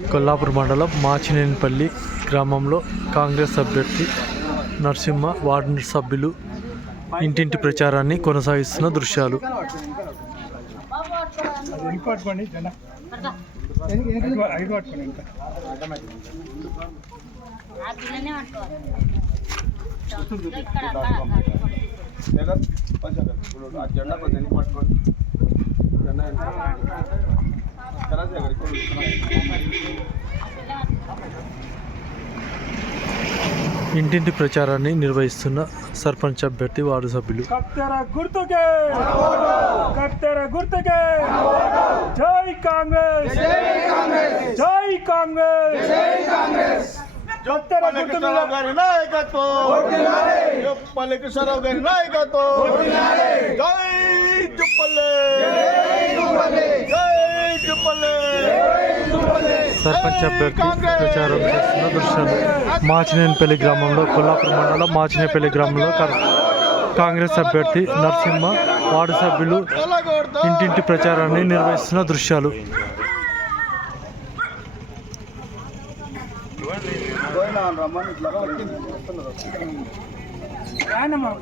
కొల్లాపూర్ మండలం మాచినేనిపల్లి గ్రామంలో కాంగ్రెస్ అభ్యర్థి నరసింహ వార్డు సభ్యులు ఇంటింటి ప్రచారాన్ని కొనసాగిస్తున్న దృశ్యాలు. జెండా పట్టుకోండి. జెండా ఇంటింటి ప్రచారాన్ని నిర్వహిస్తున్న సర్పంచ్ అభ్యర్థి వార్డు సభ్యులు. గుర్తుకే! గుర్తుకే! జై కాంగ్రెస్! జై కాంగ్రెస్! పల్లెకృష్ణరావు గారి నాయకత్వం! గారి నాయకత్వం! జై చుప్పల్లే జై చుప్పల్లే సర్పంచ్ అభ్యర్థి ప్రచారం చేస్తున్న దృశ్యాలు మాచినేనిపల్లి గ్రామంలో కొల్లాపూర్ మండలం మాచినేపల్లి గ్రామంలో కా- కాంగ్రెస్ అభ్యర్థి నరసింహ వార్డు సభ్యులు ఇంటింటి ప్రచారాన్ని నిర్వహిస్తున్న దృశ్యాలు రానమ్మా.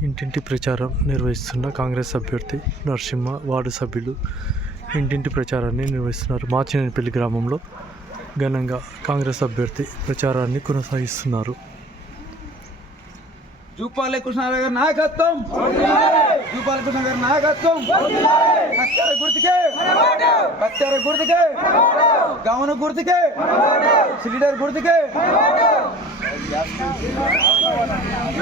ఇంటింటి ప్రచారం నిర్వహిస్తున్న కాంగ్రెస్ అభ్యర్థి నరసింహ వార్డు సభ్యులు ఇంటింటి ప్రచారాన్ని నిర్వహిస్తున్నారు. మాచినేనిపల్లి గ్రామంలో ఘనంగా కాంగ్రెస్ అభ్యర్థి ప్రచారాన్ని కొనసాగిస్తున్నారు. జూపాలి కృష్ణారావు గారి నాయకత్వం! జూపాలి కృష్ణ గారి నాయకత్వం గుర్తుకే! కత్తెర గుర్తుకే గమన గుర్తుకే సిలిండర్ గుర్తుకే